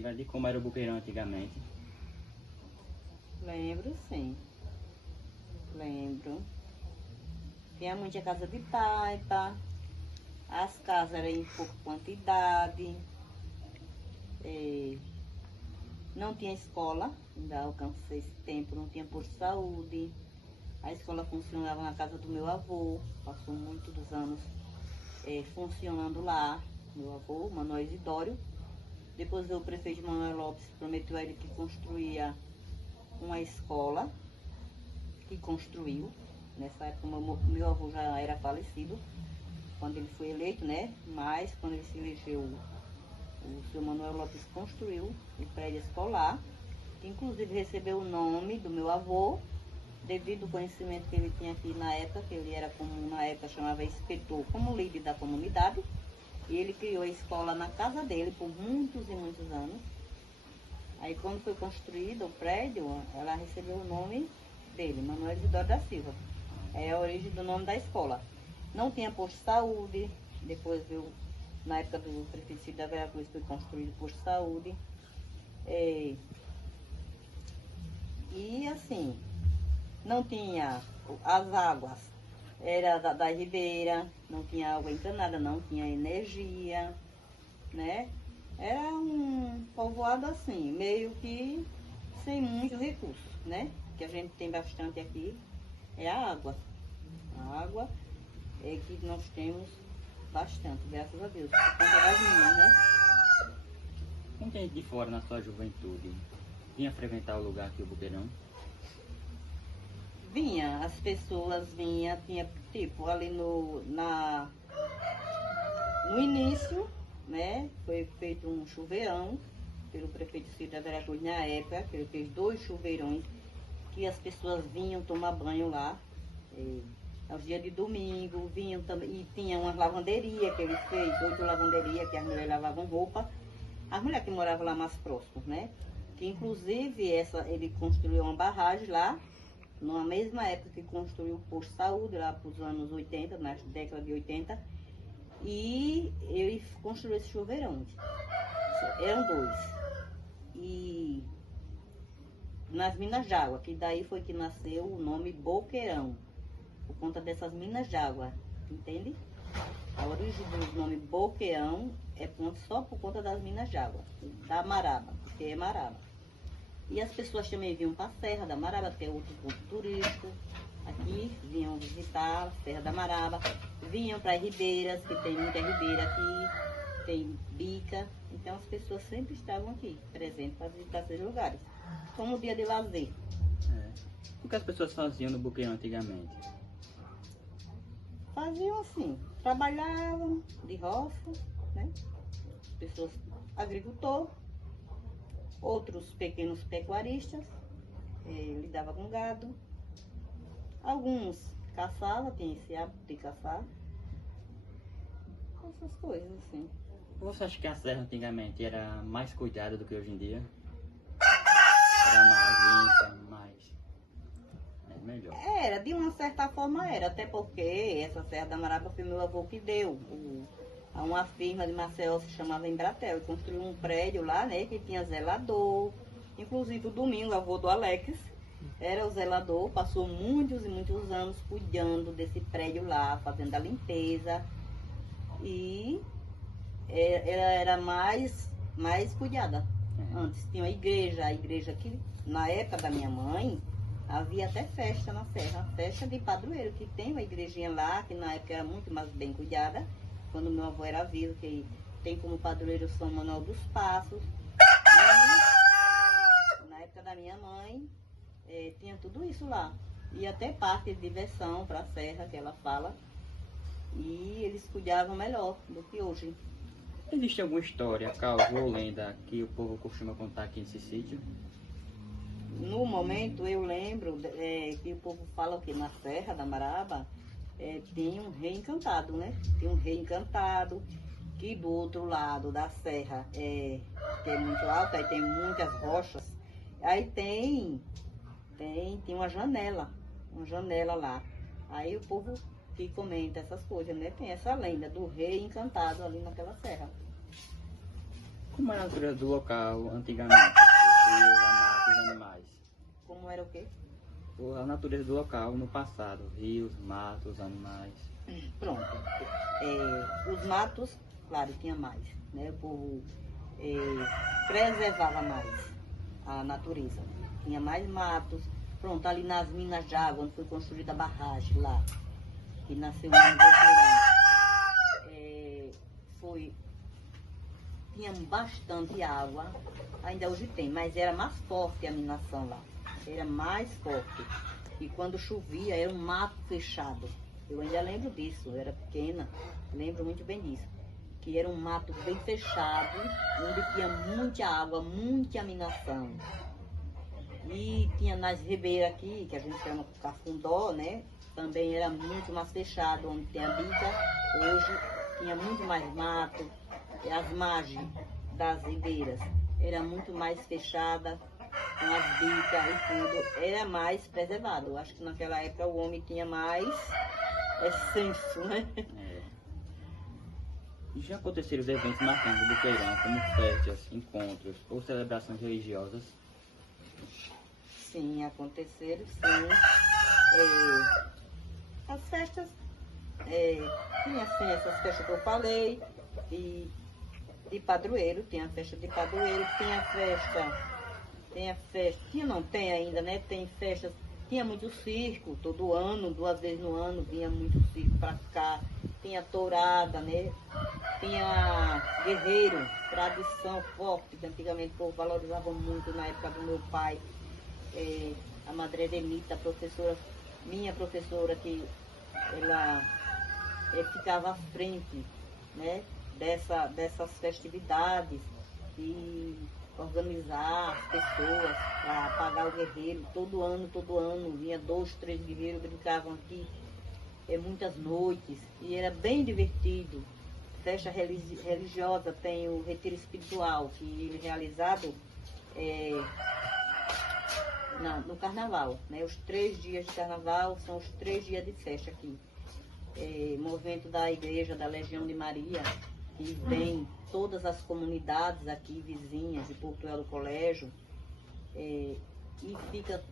lembra de como era o Boqueirão antigamente? Lembro, sim. Lembro. Tinha muita casa de taipa. As casas eram em pouca quantidade. Não tinha escola. Ainda alcancei esse tempo. Não tinha posto de saúde. A escola funcionava na casa do meu avô. Passou muitos anos funcionando lá. Meu avô, Manuel Isidório. Depois o prefeito Manuel Lopes prometeu a ele que construía uma escola, que construiu. Nessa época meu avô já era falecido, quando ele foi eleito, né? Mas quando ele se elegeu, o senhor Manuel Lopes construiu o prédio escolar, que inclusive recebeu o nome do meu avô, devido ao conhecimento que ele tinha aqui na época, que ele era como na época chamava inspetor, como líder da comunidade. E ele criou a escola na casa dele por muitos e muitos anos. Aí quando foi construído o prédio, ela recebeu o nome dele, Manuel Isidoro da Silva. É a origem do nome da escola. Não tinha posto de saúde, depois veio, na época do prefeito Cid da Veracruz, foi construído posto de saúde. E assim, não tinha as águas, era da ribeira, não tinha água encanada, não tinha energia, né? Era um povoado assim, meio que sem muitos recursos, né? Que a gente tem bastante aqui é a água. A água é que nós temos bastante, graças a Deus, por conta das minas, né? Com quem de fora na sua juventude vinha frequentar o lugar aqui, o Boqueirão? Vinha, as pessoas vinham, tinha tipo ali no início, né? Foi feito um chuveirão pelo prefeito Cid da Veracruz na época, que ele fez 2 chuveirões que as pessoas vinham tomar banho lá. Aos dias de domingo, vinham também, e tinha umas lavanderias que ele fez, 8 lavanderias que as mulheres lavavam roupa. As mulheres que moravam lá mais próximas, né? Que inclusive ele construiu uma barragem lá, na mesma época que construiu o posto de saúde, lá para os anos 80, na década de 80, e ele construiu esse chuveirão. Eram 2. E nas minas de água, que daí foi que nasceu o nome Boqueirão, por conta dessas minas de água, entende? A origem do nome Boqueirão é só por conta das minas de água, da Maraba, porque é Maraba. E as pessoas também vinham para a Serra da Maraba, que é outro ponto turístico. Aqui vinham visitar a Serra da Maraba, vinham para as ribeiras, que tem muita ribeira aqui, tem bica. Então as pessoas sempre estavam aqui, presentes para visitar esses lugares, como dia de lazer. O que as pessoas faziam no Boqueirão antigamente? Faziam assim, trabalhavam de roça, né? Pessoas agricultor, outros pequenos pecuaristas, lidavam com gado. Alguns caçavam, tinham esse hábito de caçar. Essas coisas assim. Você acha que a serra antigamente era mais cuidada do que hoje em dia? Era mais limpa, melhor? Era, de uma certa forma era, até porque essa Serra da Maraba foi meu avô que deu. A uma firma de Maceió se chamava Embratel, e construiu um prédio lá, né, que tinha zelador. Inclusive o Domingo, avô do Alex, era o zelador, passou muitos e muitos anos cuidando desse prédio lá, fazendo a limpeza. E ela era mais cuidada. Antes tinha a igreja que na época da minha mãe havia até festa na serra, festa de padroeiro, que tem uma igrejinha lá, que na época era muito mais bem cuidada, quando meu avô era vivo, que tem como padroeiro São Manuel dos Passos. E na época da minha mãe tinha tudo isso lá. E até parque de diversão para a serra, que ela fala. E eles cuidavam melhor do que hoje. Existe alguma história, caso ou lenda que o povo costuma contar aqui nesse sítio? No momento eu lembro que o povo fala que na Serra da Maraba tem um rei encantado, né? Tem um rei encantado, que do outro lado da serra que é muito alto, aí tem muitas rochas. Aí tem uma janela lá. Aí o povo que comenta essas coisas, né? Tem essa lenda do rei encantado ali naquela serra. Como era a natureza do local antigamente? Os rios, a mata, os animais. Como era o quê? A natureza do local no passado. Rios, matos, animais. Pronto. Os matos, claro, tinha mais, né? O povo preservava mais a natureza. Tinha mais matos. Pronto, ali nas minas de água, onde foi construída a barragem lá, que nasceu um tinha bastante água, ainda hoje tem, mas era mais forte a minação lá. Era mais forte. E quando chovia, era um mato fechado. Eu ainda lembro disso, eu era pequena, lembro muito bem disso. Que era um mato bem fechado, onde tinha muita água, muita minação. E tinha nas ribeiras aqui, que a gente chama Cafundó, né? Também era muito mais fechado, onde tem a bica. Hoje tinha muito mais mato. E as margens das ribeiras era muito mais fechada, com as bicas e tudo. Era mais preservado. Eu acho que naquela época o homem tinha mais senso, né? Já aconteceram os eventos marcantes do Boqueirão, como festas, encontros ou celebrações religiosas? Sim, aconteceram, sim. As festas, tinha assim, essas festas que eu falei, e de padroeiro, tinha a festa de padroeiro, tinha festa, não tem ainda, né? Tem festas, tinha muito circo, todo ano, 2 vezes no ano, vinha muito circo pra cá, tinha tourada, né? Tinha guerreiro, tradição forte, que antigamente o povo valorizava muito na época do meu pai. A Madre Denita, minha professora, que ela ficava à frente, né, dessas festividades e organizar as pessoas para pagar o guerreiro. Todo ano, vinha 2, 3 guerreiros, brincavam aqui muitas noites e era bem divertido. Festa religiosa, tem o retiro espiritual, que ele é realizado no carnaval, né? Os 3 dias de carnaval são os 3 dias de festa aqui. Movimento da Igreja da Legião de Maria, que vem todas as comunidades aqui vizinhas de Porto do Colégio, e fica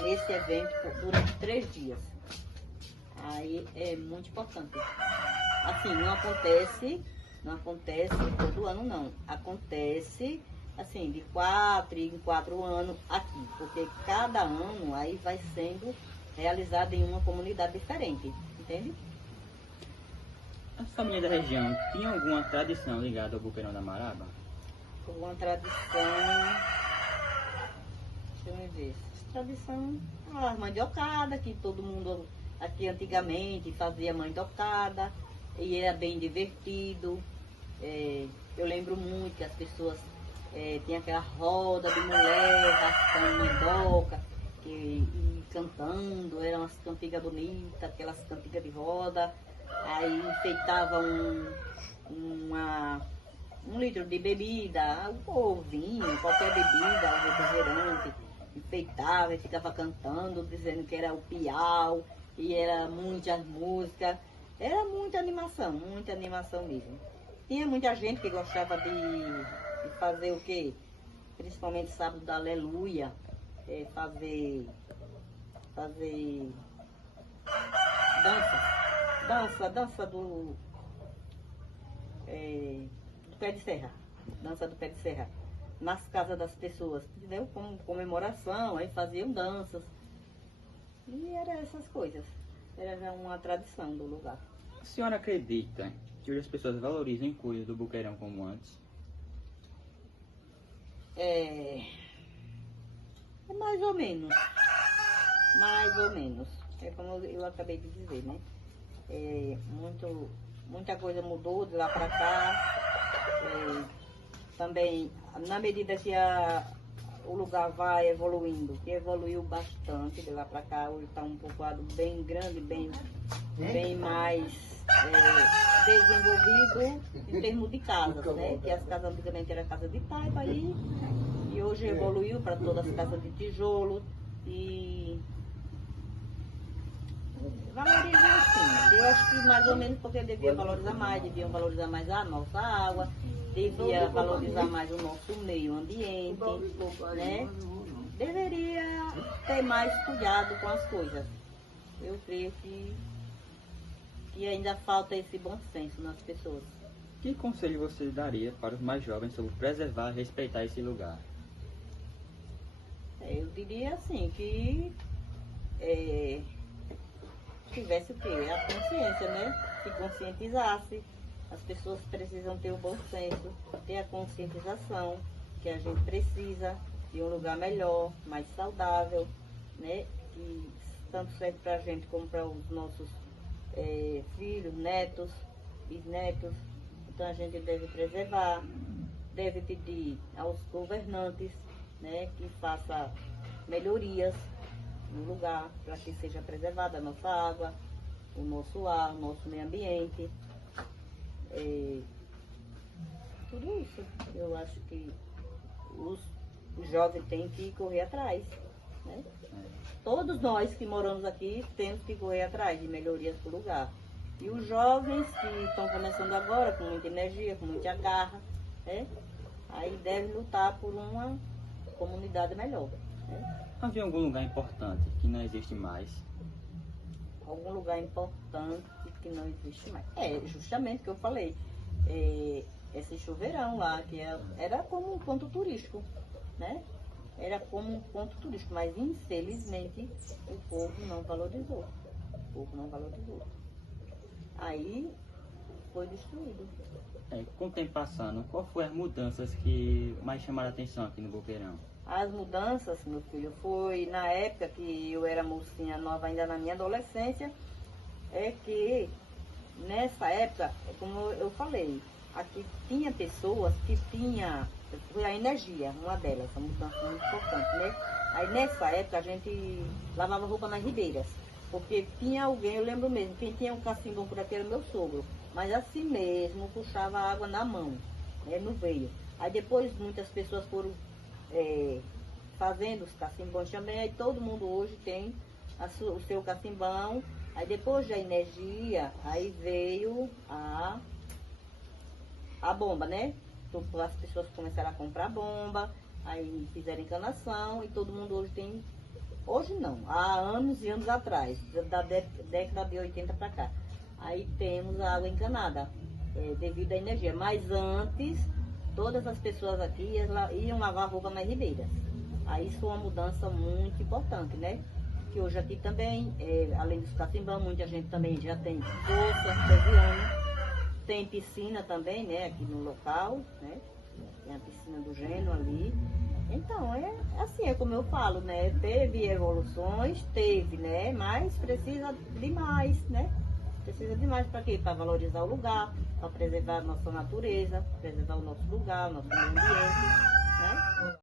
nesse evento durante 3 dias. Aí é muito importante. Assim, não acontece todo ano não. Acontece assim, de 4 em 4 anos aqui, porque cada ano aí vai sendo realizado em uma comunidade diferente, entende? As famílias da região tinham alguma tradição ligada ao Boqueirão da Maraba? Alguma tradição, deixa eu ver, tradição, a mandiocada, que todo mundo aqui antigamente fazia mandioccada, e era bem divertido. Eu lembro muito que as pessoas tinha aquela roda de mulher rascando mandioca e cantando, eram umas cantigas bonitas, aquelas cantigas de roda. Aí enfeitava um litro de bebida, ou vinho, qualquer bebida, refrigerante, enfeitava e ficava cantando, dizendo que era o piau, e era muitas músicas, era muita animação mesmo. Tinha muita gente que gostava de fazer o quê? Principalmente sábado da Aleluia, fazer dança do pé de serra, dança do pé de serra, nas casas das pessoas, entendeu? Como comemoração, aí faziam danças, e era essas coisas, era já uma tradição do lugar. A senhora acredita que hoje as pessoas valorizam e cuidam do Boqueirão como antes? É mais ou menos, é como eu acabei de dizer, né? Muita coisa mudou de lá para cá. Também, na medida que o lugar vai evoluindo, que evoluiu bastante de lá para cá, hoje está um povoado bem grande, bem mais desenvolvido em termos de casas, né? Que as casas antigamente eram casa de taipa e hoje evoluiu para todas as casas de tijolo e valorizam sim. Eu acho que mais ou menos porque deviam valorizar mais a nossa água, devia valorizar mais o nosso meio ambiente, né? Deveria ter mais cuidado com as coisas. Eu creio que ainda falta esse bom senso nas pessoas. Que conselho você daria para os mais jovens sobre preservar e respeitar esse lugar? Eu diria assim, que tivesse o quê? A consciência, né? Se conscientizasse. As pessoas precisam ter o bom senso, ter a conscientização que a gente precisa de um lugar melhor, mais saudável, né? Que tanto serve para a gente como para os nossos filhos, netos, bisnetos. Então a gente deve preservar, deve pedir aos governantes, né, que faça melhorias no lugar para que seja preservada a nossa água, o nosso ar, o nosso meio ambiente. Tudo isso eu acho que os jovens têm que correr atrás, né? Todos nós que moramos aqui temos que correr atrás de melhorias do lugar. E os jovens que estão começando agora com muita energia, com muita garra, né? Aí devem lutar por uma comunidade melhor, né? Havia algum lugar importante que não existe mais? Algum lugar importante que não existe mais. Justamente o que eu falei. Esse chuveirão lá, que era como um ponto turístico, né? Era como um ponto turístico, mas infelizmente o povo não valorizou. O povo não valorizou. Aí foi destruído. Com o tempo passando, qual foram as mudanças que mais chamaram a atenção aqui no Boqueirão? As mudanças, meu filho, foi na época que eu era mocinha nova, ainda na minha adolescência, que nessa época, como eu falei, aqui tinha pessoas que foi a energia, uma delas, a mudança muito importante, né? Aí nessa época a gente lavava roupa nas ribeiras, porque tinha alguém, eu lembro mesmo, quem tinha um cacimbão por aqui era meu sogro, mas assim mesmo puxava a água na mão, né, no veio. Aí depois muitas pessoas foram fazendo os cacimbões também, aí todo mundo hoje tem o seu cacimbão. Aí depois da energia, aí veio a bomba, né? Então, as pessoas começaram a comprar bomba, aí fizeram encanação e todo mundo hoje tem... Hoje não, há anos e anos atrás, da década de 80 para cá. Aí temos a água encanada, devido à energia. Mas antes, todas as pessoas aqui iam lavar roupa nas ribeiras. Aí isso foi uma mudança muito importante, né? Que hoje aqui também, além dos cacimbão, muita gente também já tem poça artesiana, tem piscina também, né? Aqui no local, né? Tem a piscina do Gênio ali. Então, assim, como eu falo, né? Teve evoluções, né? Mas precisa de mais, né? Precisa de mais para quê? Para valorizar o lugar, para preservar a nossa natureza, preservar o nosso lugar, o nosso meio ambiente.